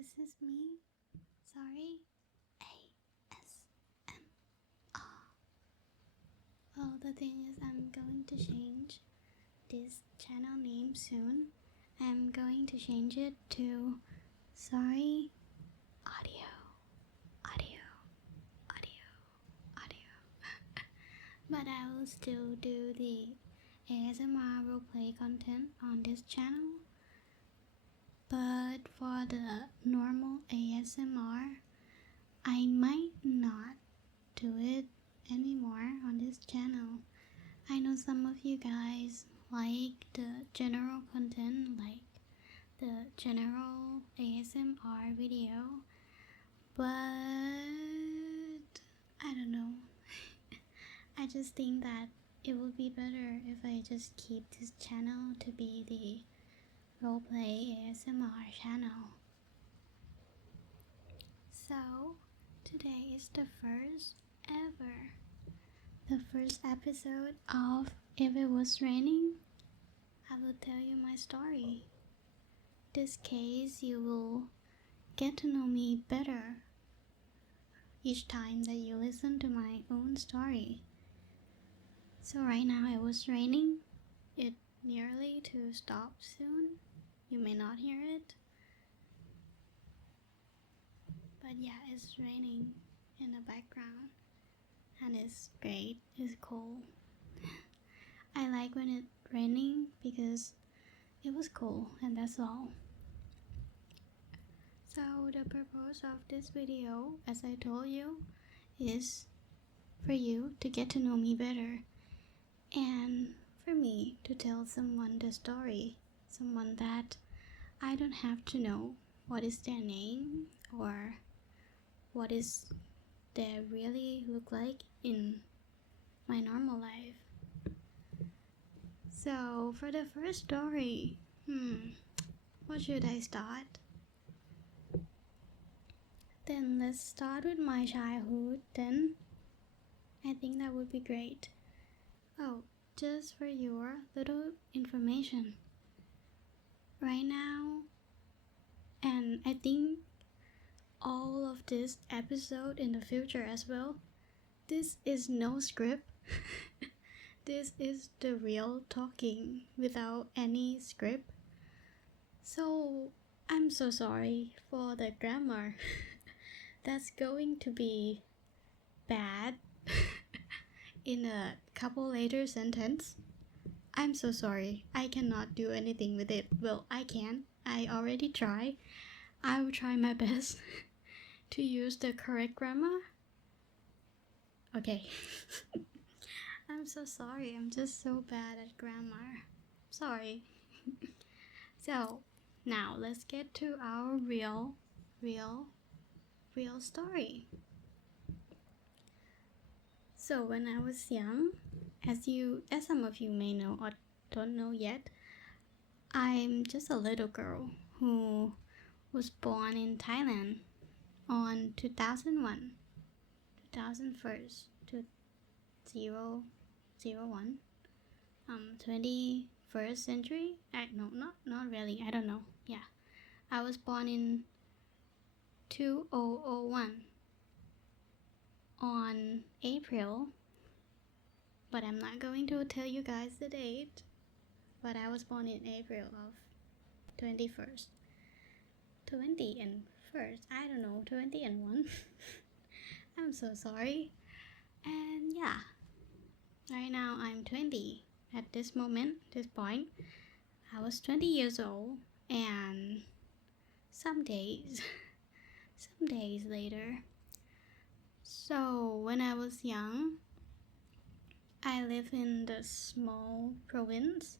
this is me, Zorie, ASMR. Well, the thing is, I'm going to change this channel name soon. I'm going to change it to Zorie Audio, Audio, Audio, Audio. But I will still do the ASMR roleplay content on this channel. But for the normal ASMR, I might not do it anymore on this channel. I know some of you guys like the general content, like the general ASMR video, but I don't know. I just think that it would be better if I just keep this channel to be the roleplay ASMR channel. So today is the first episode of If It Was Raining. I will tell you my story. This case you will get to know me better each time that you listen to my own story. So right now it was raining. It nearly to stop soon. You may not hear it, but yeah, it's raining in the background and it's great. It's cool. I like when it's raining because it was cool, and that's all. So the purpose of this video, as I told you, is for you to get to know me better and for me to tell someone the story, someone that I don't have to know what is their name or what is they really look like in my normal life. So for the first story, what should I start? Then let's start with my childhood then. I think that would be great. Oh, just for your little information. Right now, and I think all of this episode in the future as well, this is no script. This is the real talking without any script. So I'm so sorry for the grammar. That's going to be bad in a couple later sentence. I'm so sorry. I cannot do anything with it. Well, I can. I already try. I will try my best to use the correct grammar. Okay. I'm so sorry. I'm just so bad at grammar. Sorry. So, now let's get to our real story. So when I was young, as some of you may know or don't know yet, I'm just a little girl who was born in Thailand on 2001, 21st century. No, not really. I don't know. Yeah, I was born in 2001 on April, but I'm not going to tell you guys the date. But I was born in April of 21st, 20 and 1st. I don't know, 20 and 1. I'm so sorry. And yeah, right now I'm 20. At this point, I was 20 years old, and some days later. So when I was young, I live in the small province.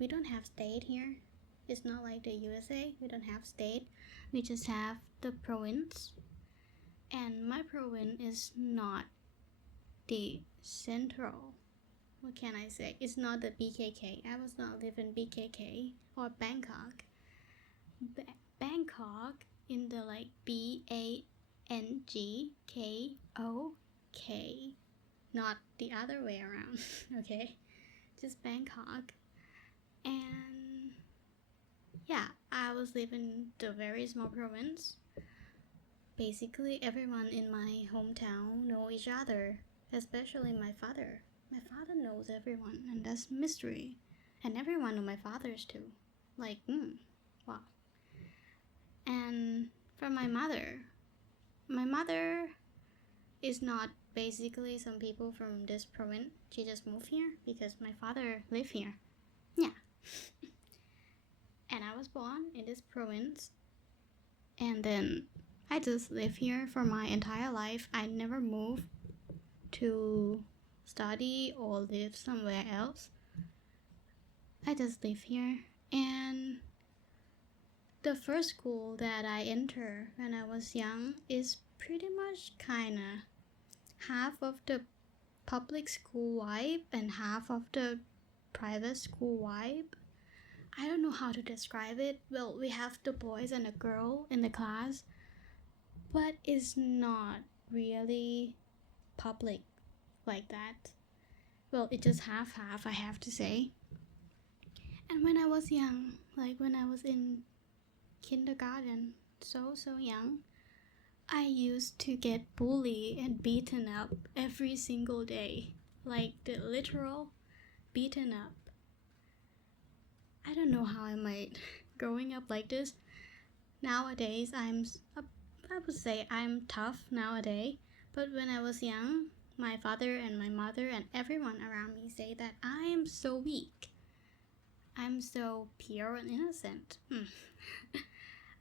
We don't have state here. It's not like the USA. We don't have state. We just have the province. And my province is not the central. What can I say? It's not the BKK. I was not living BKK or Bangkok. Bangkok in the like BANGKOK, not the other way around. Okay, just Bangkok. And yeah, I was living in the very small province. Basically, everyone in my hometown know each other, especially my father. My father knows everyone, and that's mystery. And everyone know my father's too. Like, wow. And for my mother is not basically some people from this province. She just moved here because my father lived here. Yeah. And I was born in this province. And then I just live here for my entire life. I never moved to study or live somewhere else. I just live here. And the first school that I entered when I was young is pretty much kinda half of the public school vibe and half of the private school vibe. I don't know how to describe it. Well, we have the boys and the girl in the class, but it's not really public like that. Well, it's just half, I have to say. And when I was young, like when I was in kindergarten, so young, I used to get bullied and beaten up every single day. Like the literal beaten up. I don't know how I might growing up like this. Nowadays, I would say I'm tough nowadays. But when I was young, my father and my mother and everyone around me say that I am so weak. I'm so pure and innocent.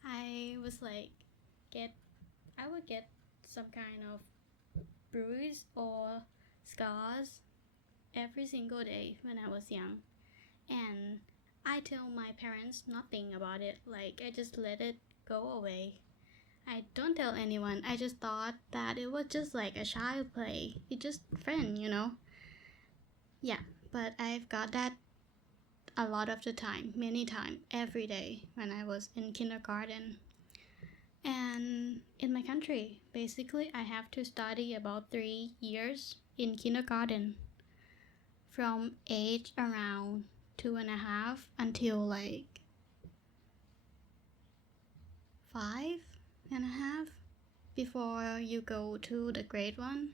I was like, I would get some kind of bruise or scars every single day when I was young. And I tell my parents nothing about it. Like, I just let it go away. I don't tell anyone. I just thought that it was just like a child play. It's just friend, you know? Yeah, but I've got that a lot of the time, many times, every day when I was in kindergarten. And in my country, basically, I have to study about 3 years in kindergarten from age around 2.5 until like 5.5 before you go to the grade 1.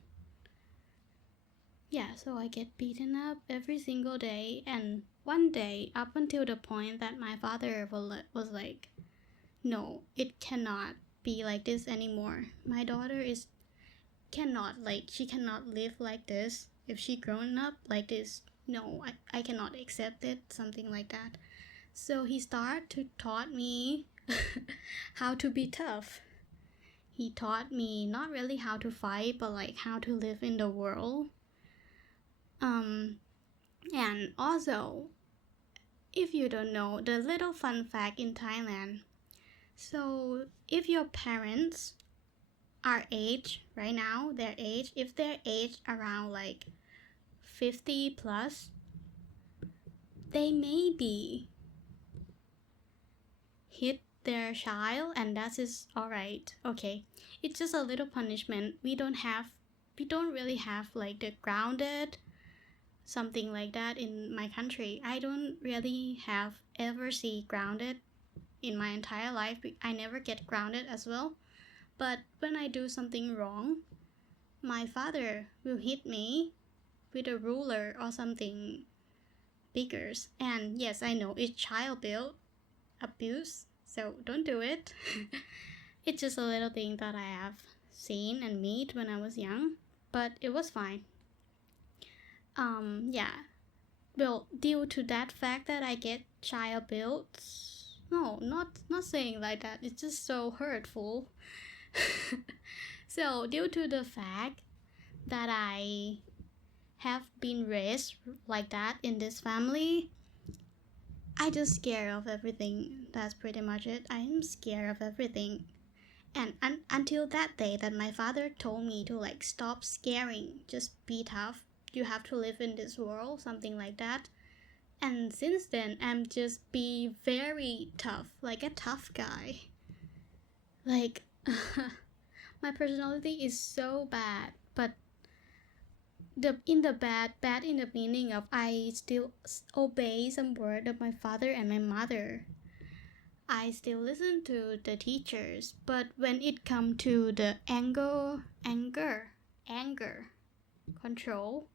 Yeah, so I get beaten up every single day, and one day up until the point that my father was like, no, it cannot be like this anymore. My daughter she cannot live like this. If she grown up like this, no, I cannot accept it, something like that. So he started to taught me how to be tough. He taught me not really how to fight, but like how to live in the world. And also, if you don't know, the little fun fact in Thailand. So if your parents are age right now, if they're age around like 50 plus, they maybe hit their child, and that is alright. Okay, it's just a little punishment. We don't really have like the grounded something like that in my country. I don't really have ever see grounded in my entire life. I never get grounded as well. But when I do something wrong, my father will hit me with a ruler or something bigger. And yes, I know it's child abuse, so don't do it. It's just a little thing that I have seen and meet when I was young, but it was fine. Yeah. Well, due to that fact that I get child abuse, no, not saying like that. It's just so hurtful. So due to the fact that I have been raised like that in this family, I just scared of everything. That's pretty much it. I am scared of everything. And until that day that my father told me to like stop scaring, just be tough. You have to live in this world, something like that. And since then, I'm just be very tough, like a tough guy. Like, my personality is so bad, but bad in the meaning of I still obey some word of my father and my mother. I still listen to the teachers, but when it comes to the anger control,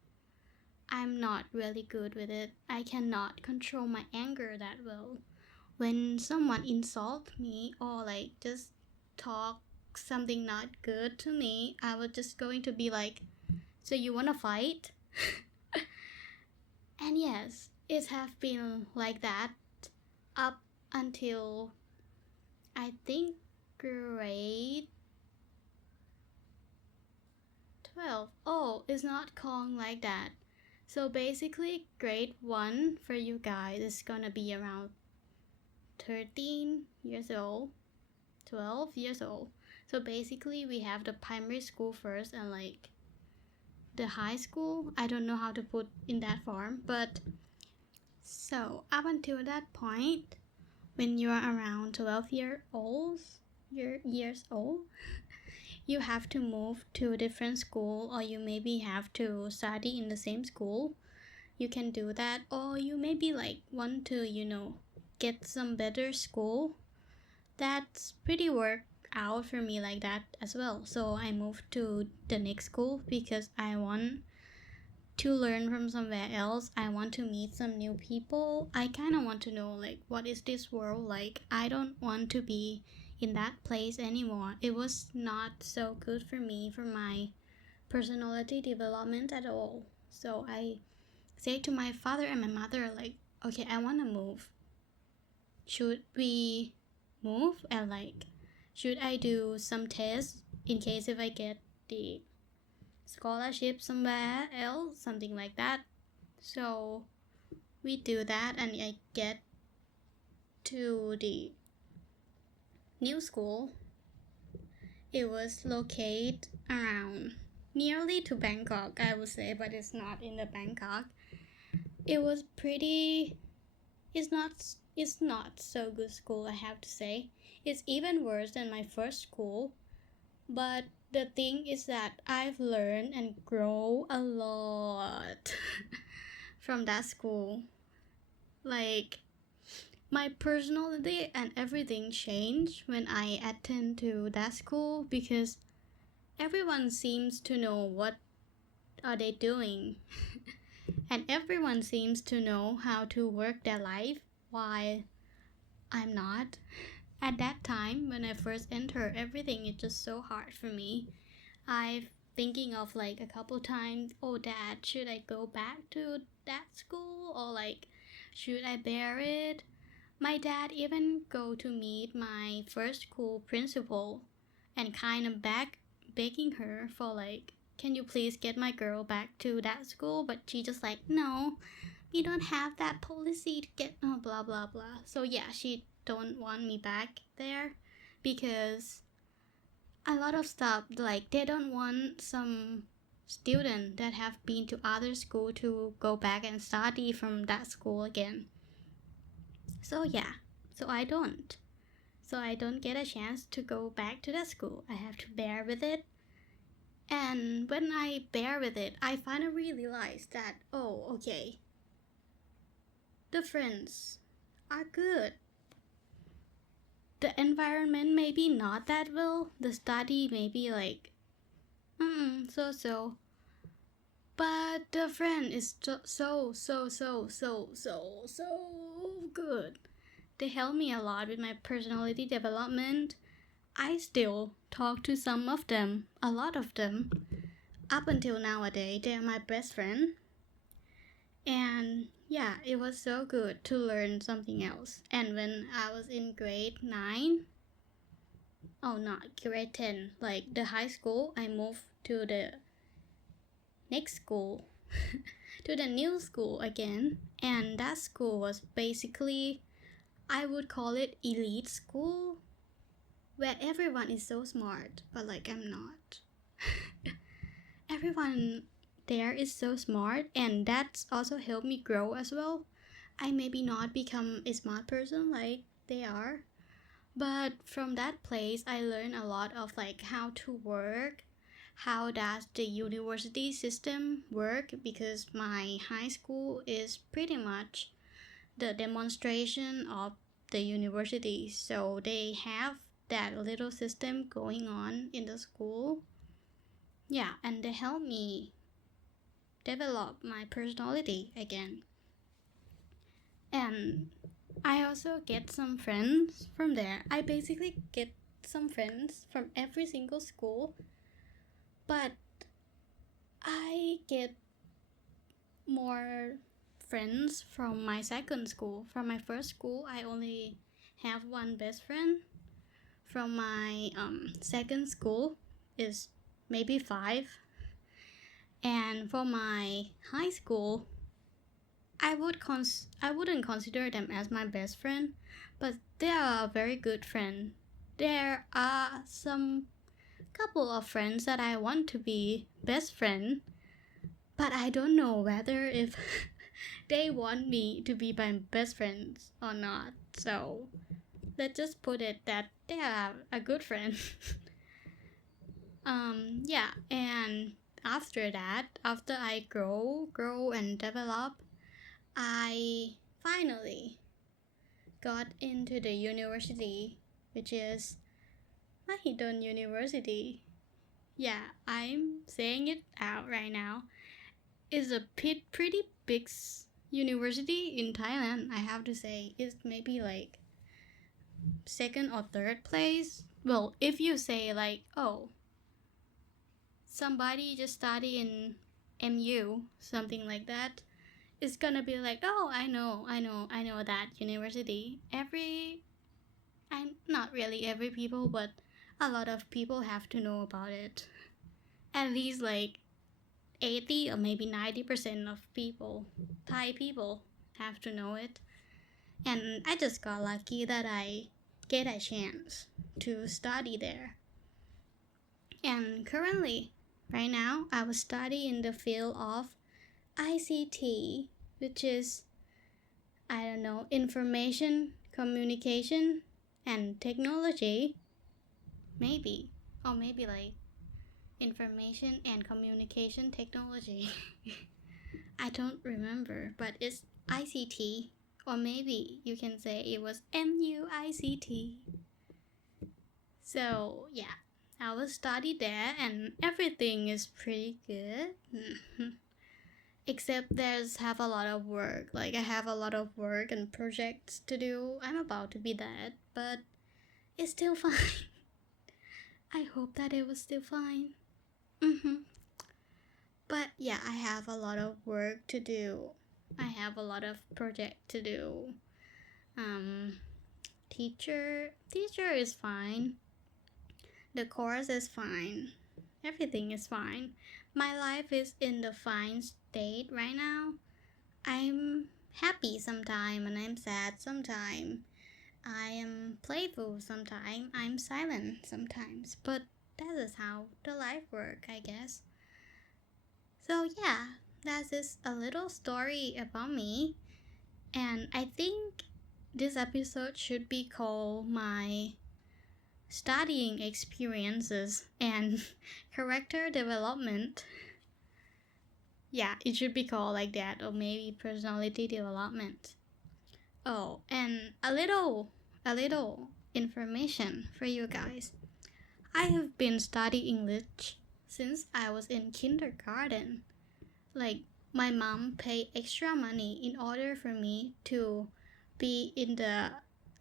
I'm not really good with it. I cannot control my anger that well. When someone insults me or like just talk something not good to me, I was just going to be like, so you wanna fight? And yes, it have been like that up until I think grade 12. Oh, it's not called like that. So basically, grade 1 for you guys is gonna be around 13 years old, 12 years old. So basically, we have the primary school first and like the high school. I don't know how to put in that form, but so up until that point, when you are around 12 years old, you have to move to a different school, or you maybe have to study in the same school. You can do that, or you maybe like want to, get some better school. That's pretty work out for me like that as well. So I moved to the next school because I want to learn from somewhere else. I want to meet some new people. I kind of want to know like what is this world like. I don't want to be in that place anymore. It was not so good for me, for my personality development at all. So I say to my father and my mother like, okay, I want to move. Should we move? And like, should I do some tests in case if I get the scholarship somewhere else, something like that? So we do that, and I get to the new school. It was located around nearly to Bangkok, I would say, but it's not in the Bangkok. It was pretty. It's not so good school, I have to say. It's even worse than my first school. But the thing is that I've learned and grow a lot from that school. Like, my personality and everything changed when I attend to that school because everyone seems to know what are they doing. And everyone seems to know how to work their life while I'm not. At that time, when I first entered, everything is just so hard for me. I've thinking of like a couple times, oh dad, should I go back to that school or like should I bear it? My dad even go to meet my first school principal and kind of begging her for like, can you please get my girl back to that school? But she just like, no, we don't have that policy to get blah blah blah. So yeah, she don't want me back there because a lot of stuff like they don't want some student that have been to other school to go back and study from that school again. So yeah, so I don't get a chance to go back to that school. I have to bear with it. And when I bear with it, I finally realized that, oh, okay, the friends are good. The environment maybe not that well. The study maybe like, so. But the friend is so good. They help me a lot with my personality development. I still talk to some of them, a lot of them. Up until nowadays, they are my best friend. And yeah, it was so good to learn something else. And when I was in grade 9, oh not grade 10, like the high school, I moved to the next school, to the new school again. And that school was basically, I would call it elite school, where everyone is so smart, but like I'm not. Everyone there is so smart, and that's also helped me grow as well. I maybe not become a smart person like they are, but from that place I learned a lot of like how to work, how does the university system work, because my high school is pretty much the demonstration of the university, so they have that little system going on in the school. Yeah, and they help me develop my personality again. And I also get some friends from there. I basically get some friends from every single school, but I get more friends from my second school. From my first school, I only have one best friend. From my second school is maybe 5. And for my high school, I wouldn't consider them as my best friend, but they are a very good friend. There are some couple of friends that I want to be best friend, but I don't know whether if they want me to be my best friends or not. So let's just put it that they are a good friend. Yeah, and after that, after I grow and develop, I finally got into the university, which is Mahidol University. Yeah, I'm saying it out right now. It's a pretty big university in Thailand, I have to say. It's maybe like second or third place. Well, if you say like, oh, somebody just study in MU, something like that, it's gonna be like, oh, I know that university. I'm not really every people, but a lot of people have to know about it. At least like 80 or maybe 90% of people, Thai people, have to know it. And I just got lucky that I get a chance to study there. And currently, right now, I was studying in the field of ICT, which is, I don't know, information, communication, and technology. Maybe. Or maybe like information and communication technology. I don't remember, but it's ICT. Or maybe you can say it was MUICT. So yeah, I will study there and everything is pretty good. Except there's have a lot of work. Like I have a lot of work and projects to do. I'm about to be that, but it's still fine. I hope that it was still fine. But yeah, I have a lot of work to do. I have a lot of project to do. Teacher is fine. The course is fine. Everything is fine. My life is in the fine state right now. I'm happy sometime and I'm sad sometime. I am playful sometimes. I'm silent sometimes. But that is how the life works, I guess. So yeah, that is a little story about me. And I think this episode should be called my studying experiences and character development. Yeah, it should be called like that, or maybe personality development. Oh, and a little information for you guys. I have been studying English since I was in kindergarten. Like, my mom paid extra money in order for me to be in the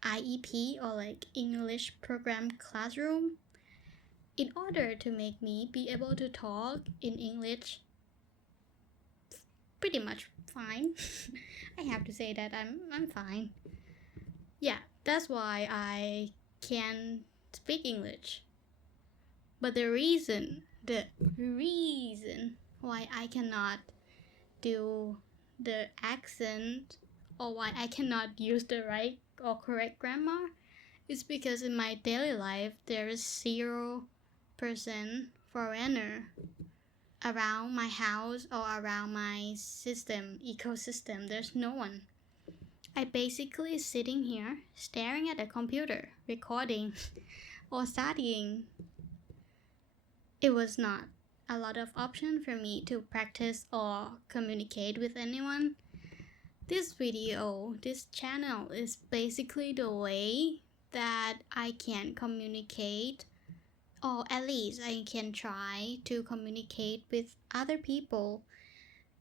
IEP or like English program classroom in order to make me be able to talk in English pretty much fine. I have to say that I'm fine. Yeah, that's why I can speak English. But the reason why I cannot do the accent or why I cannot use the right or correct grammar is because in my daily life there is 0% foreigner around my house or around my ecosystem. There's no one. I basically sitting here staring at a computer, recording or studying. It was not a lot of option for me to practice or communicate with anyone. this video, this channel is basically the way that I can communicate, or at least I can try to communicate with other people.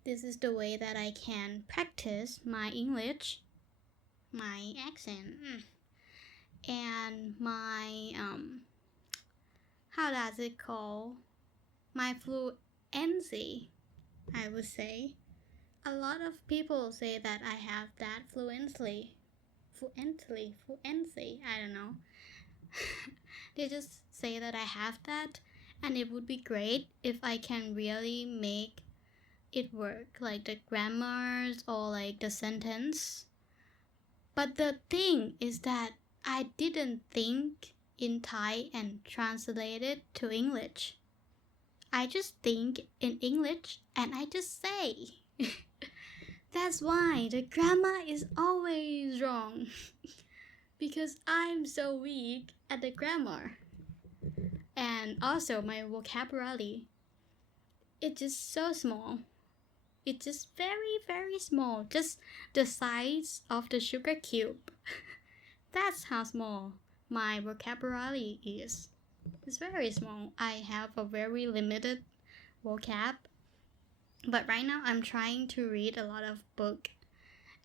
This is the way that I can practice my English, my accent, and my how does it call, my fluency, I would say. A lot of people say that I have that fluency, I don't know. They just say that I have that, and it would be great if I can really make it work, like the grammars or like the sentence. But the thing is that I didn't think in Thai and translate it to English. I just think in English and I just say. That's why the grammar is always wrong. Because I'm so weak at the grammar. And also my vocabulary, it's just so small. It's just very, very small. Just the size of the sugar cube. That's how small my vocabulary is. It's very small. I have a very limited vocab. But right now I'm trying to read a lot of books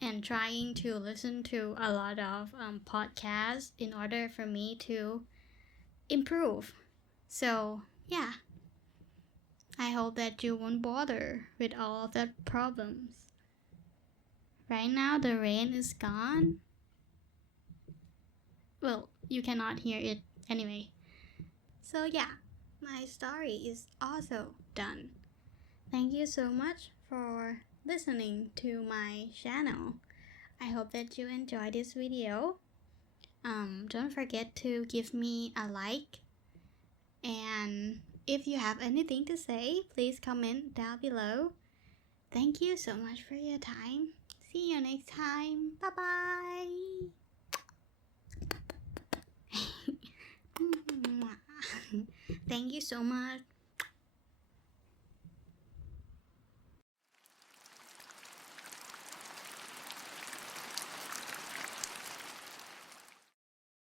and trying to listen to a lot of podcasts in order for me to improve. So yeah, I hope that you won't bother with all of the problems. Right now the rain is gone. Well, you cannot hear it anyway. So yeah, my story is also done. Thank you so much for listening to my channel. I hope that you enjoyed this video. Don't forget to give me a like, and if you have anything to say, please comment down below. Thank you so much for your time. See you next time. Bye bye. Thank you so much.